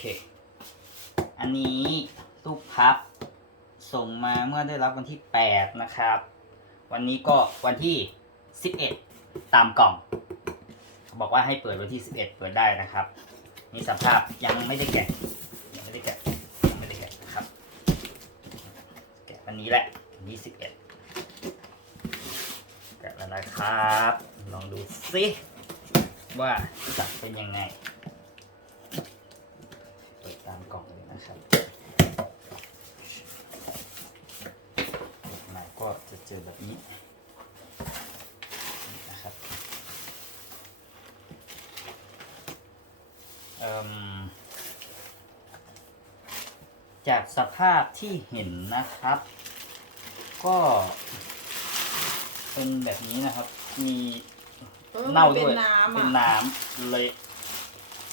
เค อันนี้รูปพับส่งมาเมื่อได้รับวันที่ 8 นะครับ วันนี้ก็วันที่ 11 ตามกล่อง บอกว่าให้เปิดวันที่ 11 เปิดได้นะครับ นี่สภาพยังไม่ได้แกะยังไม่ได้แกะยังไม่ได้แกะนะครับ แกะวันนี้แหละวันที่ 11 แกะแล้วนะครับ ลองดูสิว่าจะเป็นยังไง เปิดตามกล่องเลย นะครับมาก็จะเจอแบบนี้นี่นะครับเอิ่มจากสภาพที่เห็นนะครับ ก็เป็นแบบนี้นะครับ มีออเน่ามัด้วยเป็นน้ำเป็นอะน้ำเลย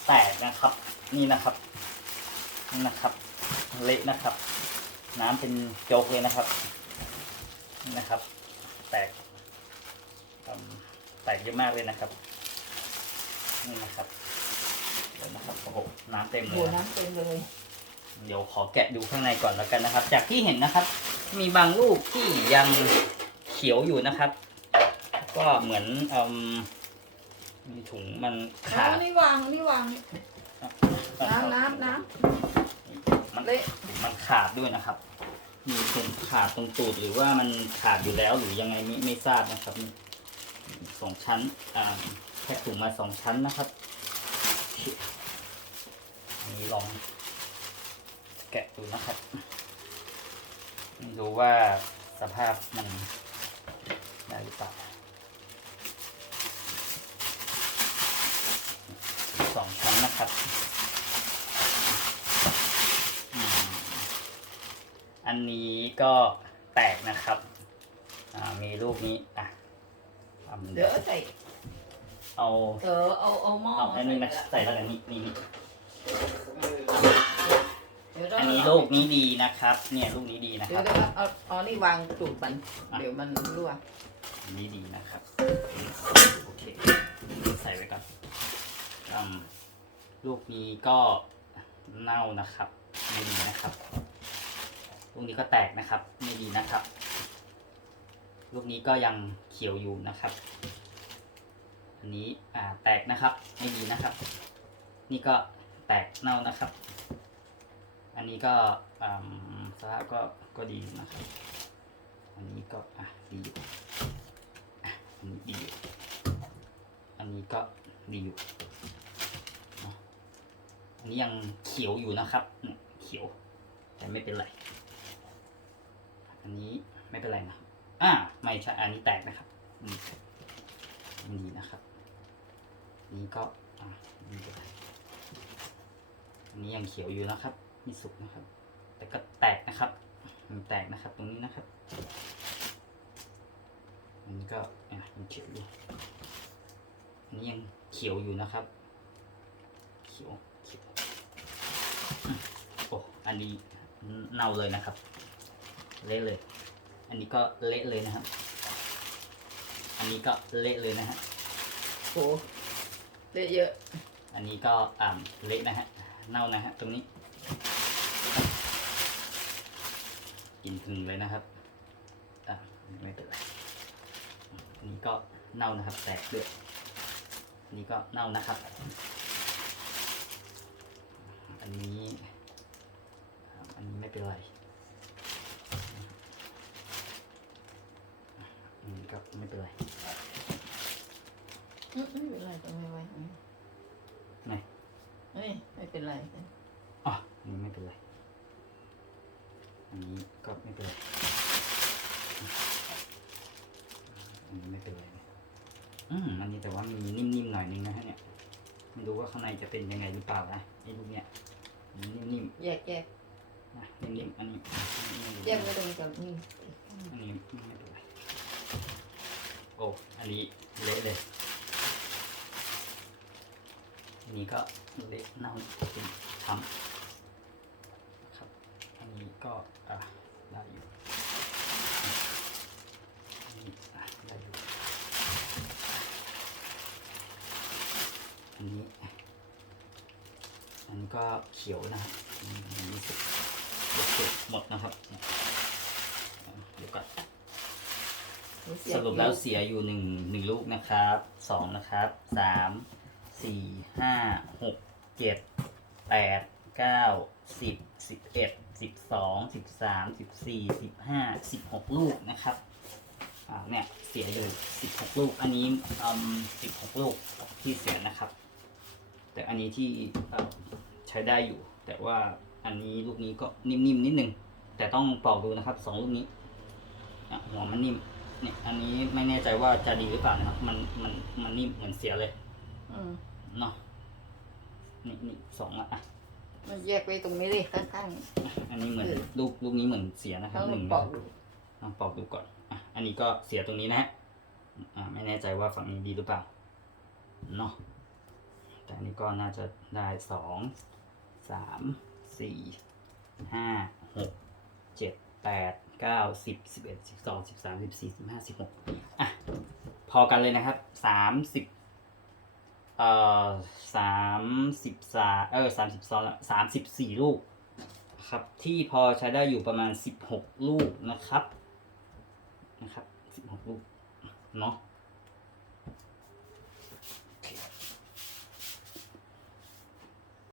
แตกนะครับ นี่นะครับ นี่นะครับ เละนะครับ น้ำเป็นโจกเลยนะครับนี่นะครับ แตกอืมแตกเยอะมากเลยนะครับนี่นะครับเดี๋ยวนะครับโอ้โหน้ำเต็มเลโหยนะน้ำเต็มเลย เดี๋ยวขอแกะดูข้างในก่อนแล้วกันนะครับ จากที่เห็นนะครับ มีบางลูกที่ยังเขียวอยู่นะครับ ก็เหมือนอืมมีถุงมันขาดเอานี่วางเอานี่วางนี่น้ำน้ำน้มันำ เละมันขาดด้วยนะครับ มีตรงขาดตรงตูดหรือว่ามันขาดอยู่แล้วหรือยังไงไม่ไม่ทราบนะครับสองชั้นอ่าแพ็คถุงมาสองชั้นนะครับอันนี้ลองแกะดูนะครับไม่รู้ว่าสภาพมันได้หรือเปล่าสองชั้นนะครับอืม อันนี้ก็แตกนะครับอ่ามีลูกนี้อะทำเดี๋ยวเอาใส่ เอาเออเอาเอาหม้อเอาอันนี้มาใส่ใส่แล้วกันนี่นี่นี่เดี๋ยวเราอันนี้ลูกนี้ดีนะครับ เนี่ยลูกนี้ดีนะคเดี๋ยรัวบเราเอาเอานี่วางตูดมันอะเดี๋ยวมันรั่วอันนี้ดีนะครับ โอเค ใส่ไว้ก่อนอืมลูกนี้ก็เน่านะครับไม่ดีนะครับ ลูกนี้ก็แตกนะครับ ไม่ดีนะครับ ลูกนี้ก็ยังเขียวอยู่นะครับ อันนี้อ่าแตกนะครับ ไม่ดีนะครับ นี่ก็แตกเน่านะครับ อันนี้ก็สภาพก็ก็ดีนะครับ อันนี้ก็อะดีอยู่อันนี้ดีอยู่อันนี้ก็ดีอยู่อันนี้ยังเขียวอยู่นะครับ เขียวแต่ไม่เป็นไร อันนี้ไม่เป็นไรนะอ่าไม่ใช่อันนี้แตกนะครับอืมอันนี้นะครับอันนี้ก็อ่าไม่เป็นไรอันนี้ยังเขียวอยู่นะครับมีสุกนะครับ แต่ก็แตกนะครับมันแตกนะครับ ตรงนี้นะครับอันนี้ก็อะยังเขียวอยู่อันนี้ยังเขียวอยู่นะครับ เขียวเขียวโอ้อันนี้เน่าเลยนะครับ เละเลย อันนี้ก็เละเลยนะครับ อันนี้ก็เละเลยนะฮะ โหเละเยอะ อันนี้ก็อ่าเละนะฮะ เน่านะฮะตรงนี้ กินถึงเลยนะครับ อ่าไม่เป็นไร อันนี้ก็เน่านะครับ แตกด้วยอันนี้ก็เน่านะครับ อันนี้อ่าอันนี้ไม่เป็นไร อันนี้ก็ไม่เป็นไรอืมไม่เป็นไรต้องไม่ไว้อืมไหนเฮ้ยไม่เป็นไรอ๋ออันนี้ไม่เป็นไร อันนี้ก็ไม่เป็นไรอันนี้ไม่เป็นไรนะอืมอันนี้แต่ว่ามันมีนิ่มๆหน่อยนึงนะฮะเนี่ยไม่รู้ว่าข้างในจะเป็นยังไงหรือเปล่านะไอ้ลูกเนี้ยอันนี้นิ่มแยกแยกๆนะนิ่มๆอันนี้นิ่มๆแยกไว้ตรงกับนี่อันนี้ไม่เป็นไร โอ้ อันนี้เละเลยอันนี้ก็เละเน่าเป็นช้ำครับ อันนี้ก็อะได้อยู่อันนี้อะได้อยู่อันนี้อันก็เขียวนะครับอันนี้สุกสุกหมดนะครับเนี่ยเดี๋ยวก่อน สรุปแล้วเสียอยู่หนึ่งหนึ่งลูกนะครับสองนะครับสามสี่ห้าหกเจ็ดแปดเก้าสิบสิบเอ็ดสิบสองสิบสามสิบสี่สิบห้าสิบหกลูกนะครับอ่าเนี่ยเสียอยู่สิบหกลูก อันนี้อืมสิบหกลูกที่เสียนะครับ แต่อันนี้ที่เอ่อใช้ได้อยู่ แต่ว่าอันนี้ลูกนี้ก็นิ่มๆนิดนึงแต่ต้องปอกดูนะครับสองลูกนี้อะหัวมันนิ่ม เนี่ยอันนี้ไม่แน่ใจว่าจะดีหรือเปล่านะครับ มันมันมันนิ่มเหมือนเสียเลยอืมเนาะนี่นี่สองละอะมันแยกไว้ตรงนี้เลยข้าง อันนี้เหมือนเออ ลูกลูกนี้เหมือนเสียนะๆครับทั้งหนึ่งปอกดูลองปอกดูก่อนอะอันนี้ก็เสียตรงนี้นะฮะอ่าไม่แน่ใจว่าฝั่งนี้ดีหรือเปล่าเนาะแต่อันนี้ก็น่าจะได้สองสามสี่ห้าหกเจ็ดแปด เก้าสิบสิบเอ็ดสิบสองสิบสามสิบสี่สิบห้าสิบหกอะ พอกันเลยนะครับสามสิบเอ่อสามสิบสาเออสามสิบสองสามสิบสี่ลูกครับที่พอใช้ได้อยู่ประมาณสิบหกลูกนะครับนะครับสิบหกลูกเนาะ